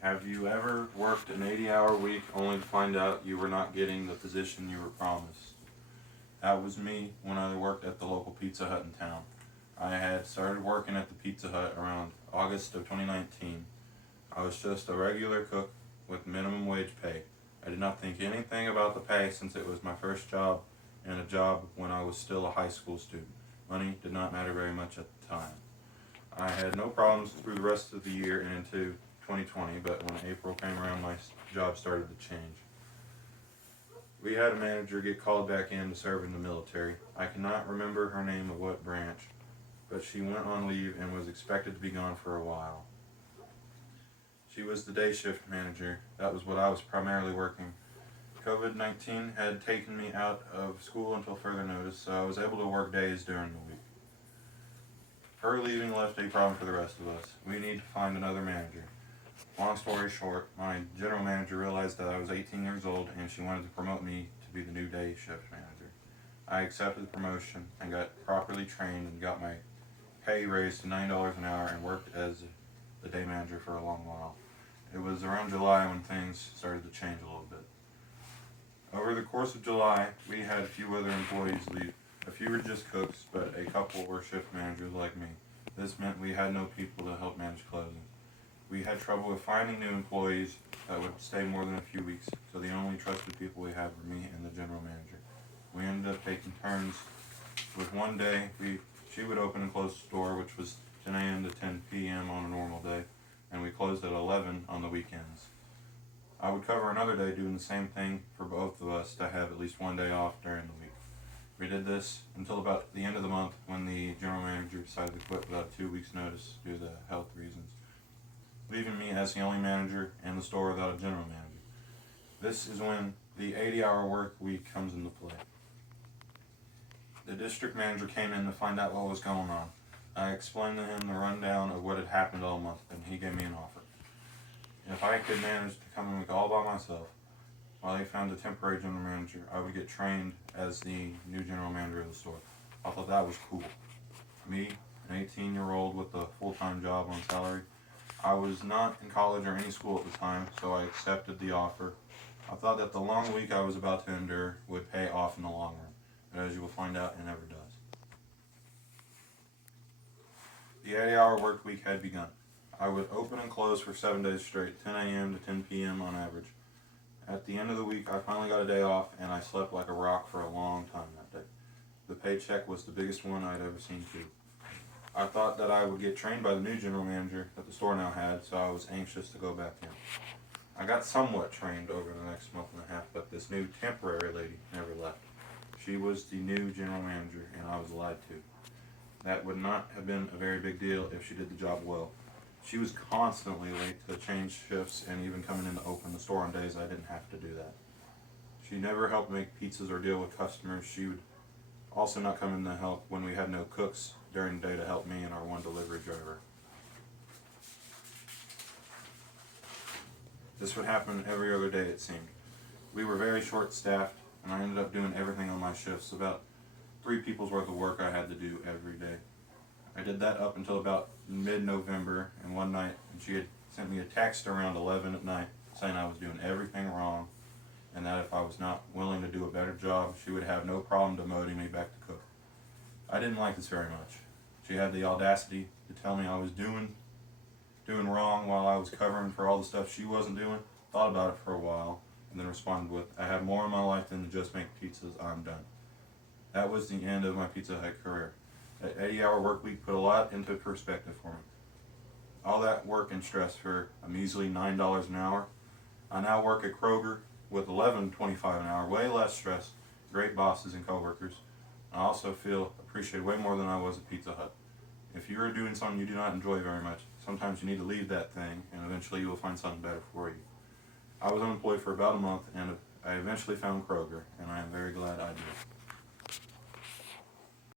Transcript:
Have you ever worked an 80-hour week only to find out you were not getting the position you were promised? That was me when I worked at the local Pizza Hut in town. I had started working at the Pizza Hut around August of 2019. I was just a regular cook with minimum wage pay. I did not think anything about the pay since it was my first job and a job when I was still a high school student. Money did not matter very much at the time. I had no problems through the rest of the year and into 2020, but when April came around, my job started to change. We had a manager get called back in to serve in the military. I cannot remember her name or what branch, but she went on leave and was expected to be gone for a while. She was the day shift manager. That was what I was primarily working. COVID-19 had taken me out of school until further notice, so I was able to work days during the week. Her leaving left a problem for the rest of us. We need to find another manager. Long story short, my general manager realized that I was 18 years old and she wanted to promote me to be the new day shift manager. I accepted the promotion and got properly trained and got my pay raised to $9 an hour and worked as the day manager for a long while. It was around July when things started to change a little bit. Over the course of July, we had a few other employees leave. A few were just cooks, but a couple were shift managers like me. This meant we had no people to help manage closing. We had trouble with finding new employees that would stay more than a few weeks, so the only trusted people we had were me and the general manager. We ended up taking turns with one day she would open and close the store, which was 10 a.m. to 10 p.m. on a normal day, and we closed at 11 on the weekends. I would cover another day doing the same thing for both of us to have at least one day off during the week. We did this until about the end of the month when the general manager decided to quit without 2 weeks' notice due to health reasons, leaving me as the only manager in the store without a general manager. This is when the 80-hour work week comes into play. The district manager came in to find out what was going on. I explained to him the rundown of what had happened all month, and he gave me an offer. If I could manage to come in all by myself, while he found a temporary general manager, I would get trained as the new general manager of the store. I thought that was cool. Me, an 18-year-old with a full-time job on salary, I was not in college or any school at the time, so I accepted the offer. I thought that the long week I was about to endure would pay off in the long run, but as you will find out, it never does. The 80-hour work week had begun. I would open and close for 7 days straight, 10 a.m. to 10 p.m. on average. At the end of the week, I finally got a day off, and I slept like a rock for a long time that day. The paycheck was the biggest one I'd ever seen too. I thought that I would get trained by the new general manager that the store now had, so I was anxious to go back in. I got somewhat trained over the next month and a half, but this new temporary lady never left. She was the new general manager, and I was lied to. That would not have been a very big deal if she did the job well. She was constantly late to change shifts and even coming in to open the store on days I didn't have to do that. She never helped make pizzas or deal with customers. She would also not come in to help when we had no cooks during the day to help me and our one delivery driver. This would happen every other day, it seemed. We were very short-staffed, and I ended up doing everything on my shifts. About 3 people's worth of work I had to do every day. I did that up until about mid-November, and one night, and she had sent me a text around 11 at night saying I was doing everything wrong, and that if I was not willing to do a better job, she would have no problem demoting me back to cook. I didn't like this very much. She had the audacity to tell me I was doing wrong while I was covering for all the stuff she wasn't doing. Thought about it for a while, and then responded with, "I have more in my life than to just make pizzas. I'm done." That was the end of my Pizza Hut career. That 80-hour work week put a lot into perspective for me. All that work and stress for a measly $9 an hour. I now work at Kroger with $11.25 an hour, way less stress, great bosses and coworkers. I also feel appreciated way more than I was at Pizza Hut. If you are doing something you do not enjoy very much, sometimes you need to leave that thing, and eventually you will find something better for you. I was unemployed for about a month, and I eventually found Kroger, and I am very glad I did.